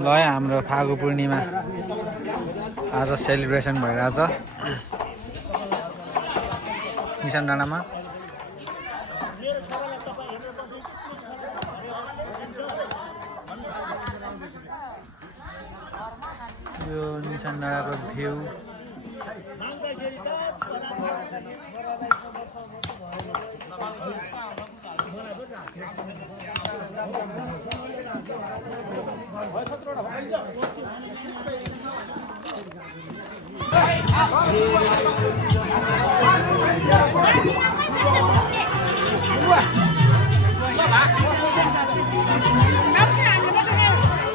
ल हाम्रो फागु पूर्णिमा आज सेलिब्रेसन भइरहेछ निशान डाँडामा। यो निशान डाँडाको भ्यू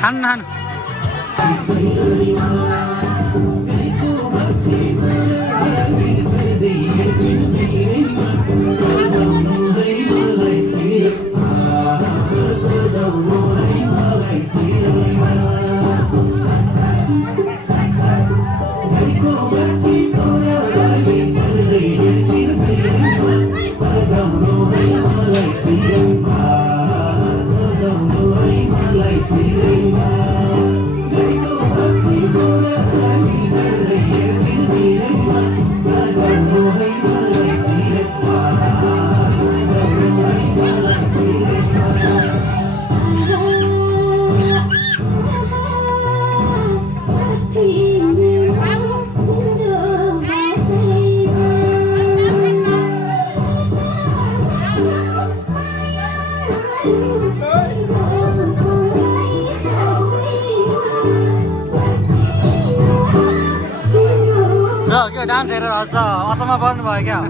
खान क्या डान्स हेरेर अचम्म पर्नु भयो क्या।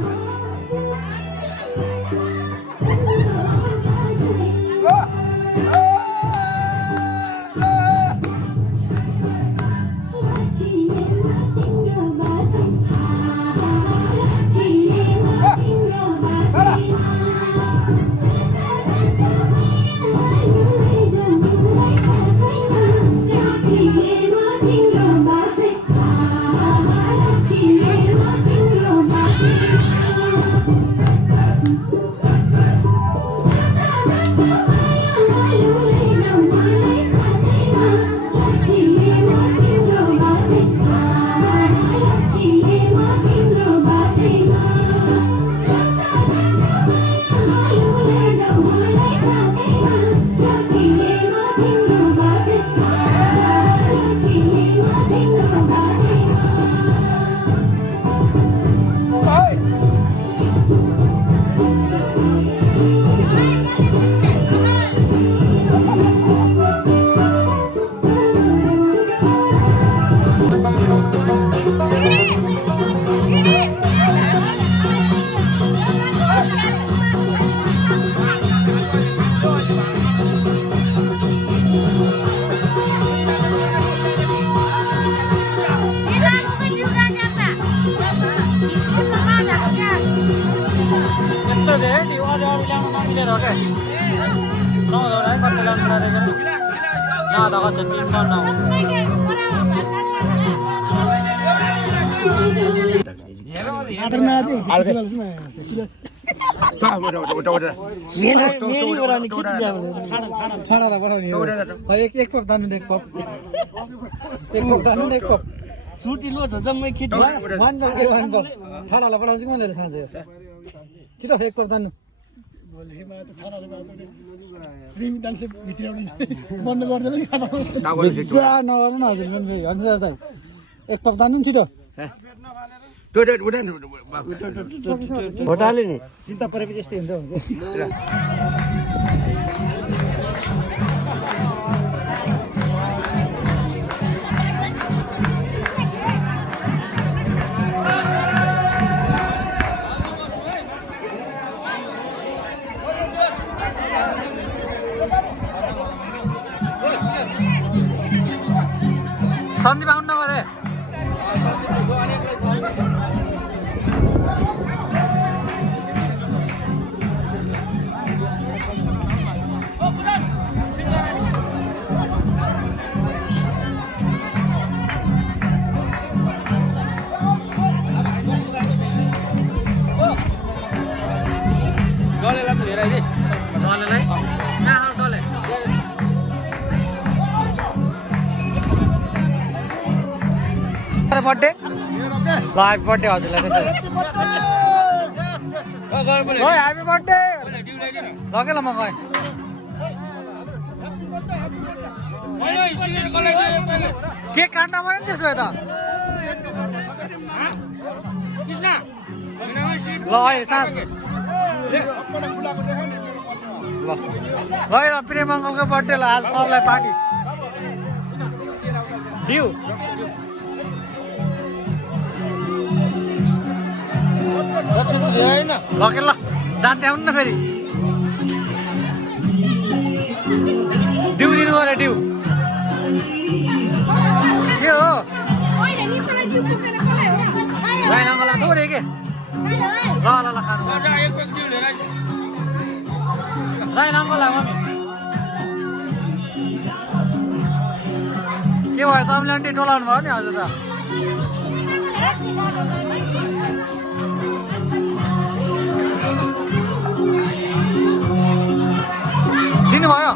भोटाले नि चिन्ता परेपछि यस्तै हुन्छ सन्दीप आउनु नगरे डलेलाई पनि लिएर आइदिए डलेलाई कहाँ डले बर्थडे ल ह्याप्पी बर्थडे हजुरलाई त्यसरी ल ह्याप्पी बर्थडे लगेँ ल म गएँ केक काट्न पऱ्यो नि त्यसो भए त ल अहिले साँझ ल ल प्रेम अङ्कलको बर्थडे ल आज सबलाई पार्टी दिउ लगे ल दाँत आउनु न फेरि डिउ दिनु पऱ्यो डिउ के हो राई नङ्गला थोरै के ल ल ल खानु राई नङ्गला मम्मी के भयो सबले आन्टी टोलाउनु भयो नि हजुर त दिनुभयो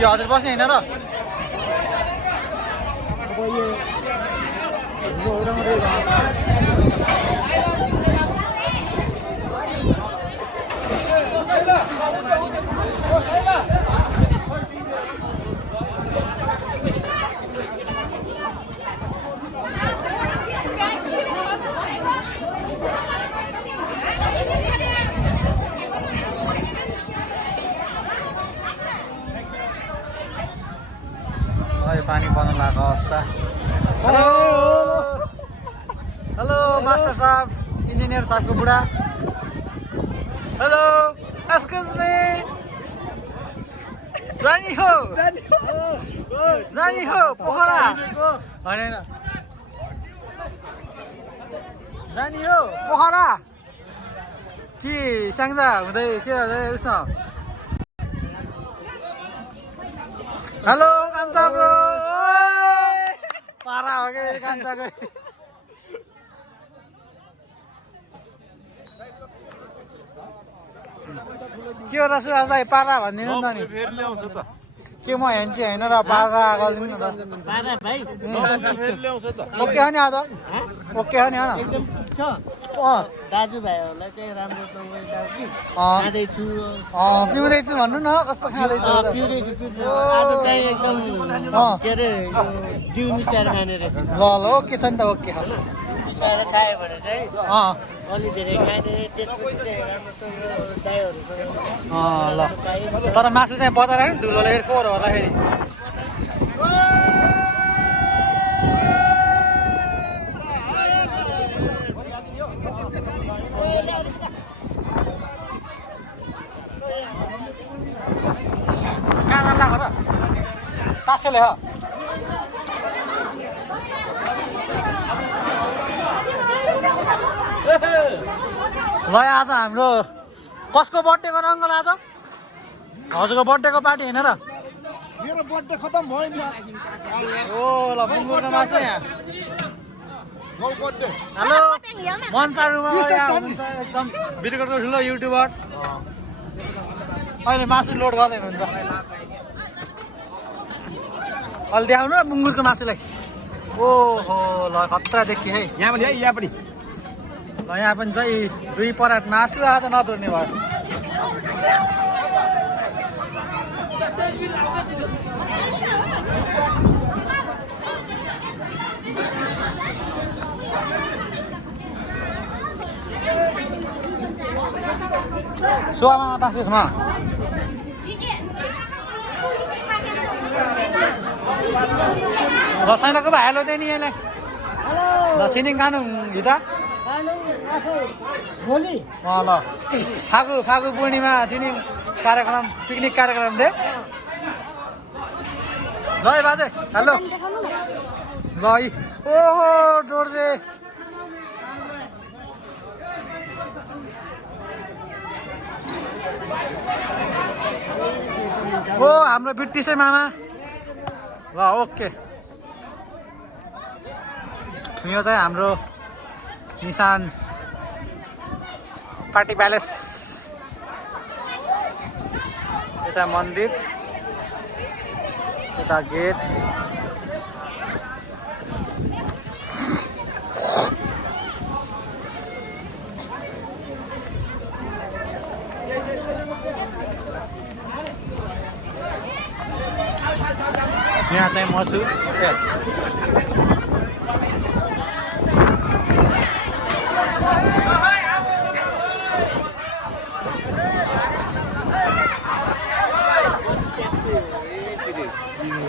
यो हजुर बस्ने होइन र पानी पर्न लागेको अवस्था हेलो हेलो मास्टर साहब इन्जिनियर साहबको बुढा हेलो एक्सक्युज मी जानी हो पोखरा होइन जानी हो पोखरा कि स्याङ्जा हुँदै के हुँदै उसमा हेलो कान्छा ब्रो पारा हो कि कान्छाको के हो रसु आज पारा भनिदिनु नि त नि फेरि ल्याउँछ त के म हेन्ची होइन र पारा गरिदिनु न त पारा भाइ फेरि ल्याउँछ त ओके हो नि आज ओके हो नि हैन एकदम ठीक छ दाजुभाइहरूलाई चाहिँ राम्रोसँग कि खाँदैछु पिउँदैछु भन्नु न कस्तो खाँदैछु पिउँदैछु आज चाहिँ एकदम के अरे डिउ मिसाएर खाने रहेछ ल ल ओके छ नि त ओके मिसाएर खायो भने चाहिँ अलि धेरै खाने त्यसपछि चाहिँ राम्रोसँग दाइहरूसँग ल तर मासु चाहिँ बजार आयो नि धुलोले फेरि फोहोर होला फेरि कहाँ लाग्यो र तासेले हो ल आज हाम्रो कसको बर्थडे गर अङ्कल आज हजुरको बर्थडेको पार्टी होइन र मेरो बर्थडे खतम भयो नि ओ ल बुङ्गुरको मासु यहाँ हेलो मनसारुमा एकदम बिरगढको ठुलो युट्युबर अहिले मासु लोड गर्दै हुनुहुन्छ अहिले देखाउनु न बुङ्गुरको मासुलाई ओहो ल खतरा देखियो है यहाँ पनि ल यहाँ पनि चाहिँ 2 परात मासु आज नदुर्ने भयो सुवामा तासेसमा रसायनको भाइ हेलो दिने यसलाई ल छिनिङ खानु भित्र भोलि ल फागु पूर्णिमा छिनिङ कार्यक्रम पिकनिक कार्यक्रम दे ल बाजे हेलो ल ओहो जोर्जे ओ हाम्रो ब्रिटिसै मामा ल ओके यो चाहिँ हाम्रो निशान पार्टी प्यालेस चाहिँ मन्दिर यता गेट यहाँ चाहिँ म छु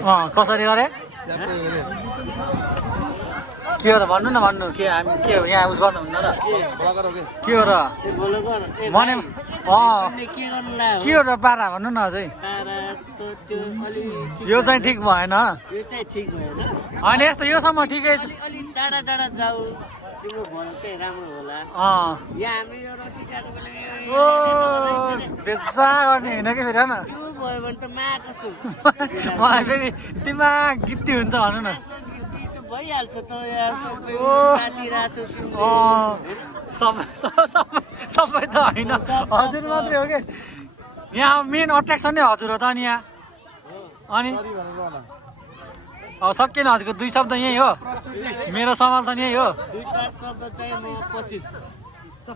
कसरी गरे के हो र भन्नु न भन्नु के हामी के हो यहाँ उस गर्नुहुन्न र के हो र भने के हो र पारा भन्नु न अझै यो चाहिँ ठिक भएन होइन यस्तो योसम्म ठिकै छ टाढा टाढा जाऊ तिम्रो भन चाहिँ राम्रो होला यहाँ हामी यो रसी काट्नुको लागि ओ बेच्चा गर्ने होइन कि फेरि होइन त्यो भयो भने त माटो छु मलाई फेरि दिमाग गित्ती हुन्छ भनौँ न भइहाल्छ त यार सबै त होइन हजुर मात्रै हो कि यहाँ मेन अट्र्याक्सन नै हजुर हो त अनि यहाँ अनि सकिएन हजुरको 2 शब्द यही हो मेरो सवाल त यही हो 2-4 शब्द चाहिँ म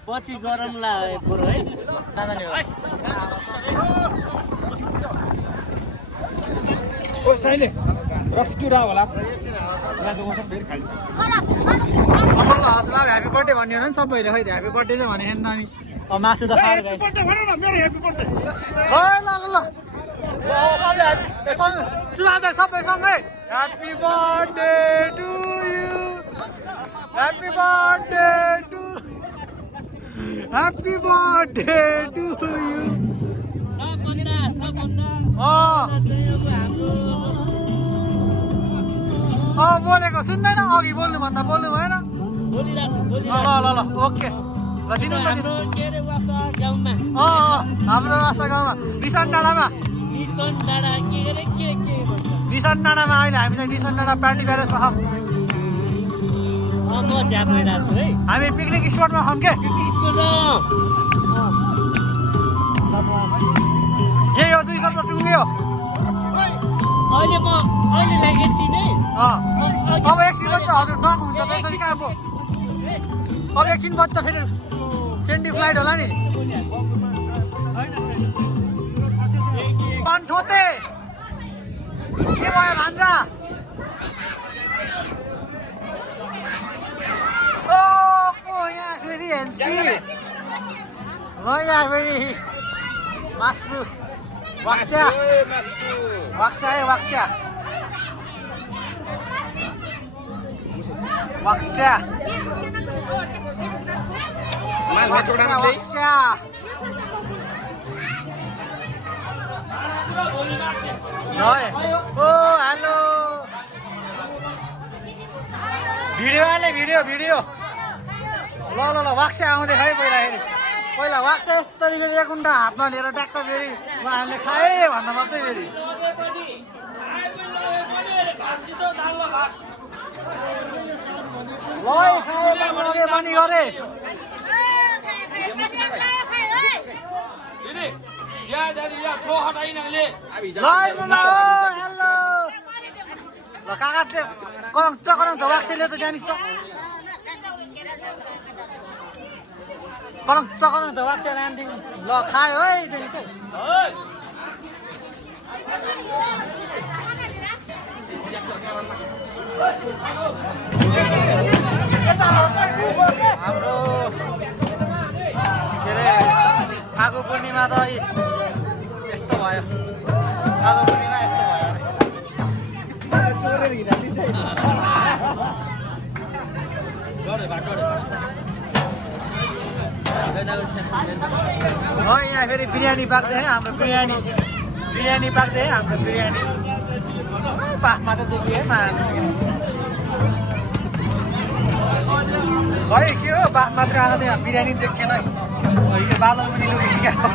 पछि गरौँला बरु है ओ साइले रक्सी टुरा होला हजुरलाई ह्याप्पी बर्थडे भन्ने हो नि सबैले खै ह्याप्पी बर्थडे चाहिँ भने नि अनि मासु त खाएर ल ल सुनाउँदा सबैसँगै happy birthday to you happy birthday to you बोलेको सुन्दैन अघि बोल्नुभन्दा बोल्नु भएन ल ल ओके ल दिनु हाम्रो आशा गाउँमा निशान डाँडामा निशान डाँडामा अहिले हामी चाहिँ निशान डाँडा पार्टी ग्यारेजमा खाऊँ हामी पिकनिक स्पोटमा खाऊँ के यही हो 2 शब्द टुङ्ग्यो अब एकछिन बच्च हजुर नक हुन्छ त्यसरी कहाँ पो अब एकछिन बच्च फेरि सेन्डी फ्लाइट होला नि ठोते के भयो भान्जा ओ यहाँ फेरि हेन्सी ल यहाँ फेरि मासु वाक्स्या वाक्स्या है वाक्स्या वाक्स्या वाक्स्या ओ हेलो भिडियो हाले भिडियो ल ल ल वाक्स्या आउँदै खै पहिला वाक्स्या यस्तरी फेरि एक कुन्टा हातमा लिएर ट्याक्क फेरि उहाँहरूले खाए भन्दा मात्रै फेरि खाए पनि गरे ल काका कराउँछ वाक्सेले चाहिँ जानिस् त कराउँछ वाक्से लान्थ्यौँ ल खायो है जानिस् हाम्रो के अरे आगो पूर्णिमा त यस्तो भयो आगो पूर्णिमा यस्तो भयो यहाँ फेरि बिरयानी पाक्दै है हाम्रो बिरयानी पाक्दै है हाम्रो बिरयानी पाखमा त दुख्यो है मान्छे खै के हो बाफ मात्रै आएको थियो बिरयानी देखेन है हिजो बादल पनि लुकेको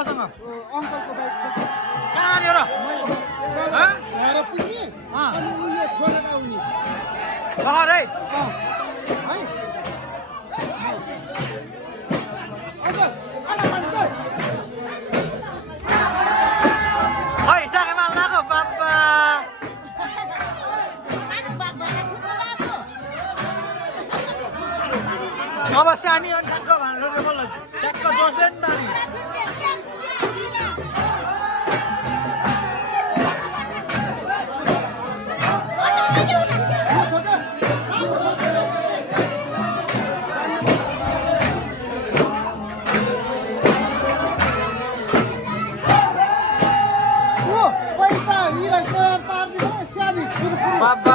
मसँग अङ्कलको बाइक छ कहाँनिर ल्याएर पुग्ने अनि उनले छोडेर आउने है है खै साकेमा लाग्यो बाबा अब सानी अनि ठ्याक्क भनेर मलाई ठ्याक्क दोषे नि त नि पैसा हिरा तयार पारिदिनु सानी बाबा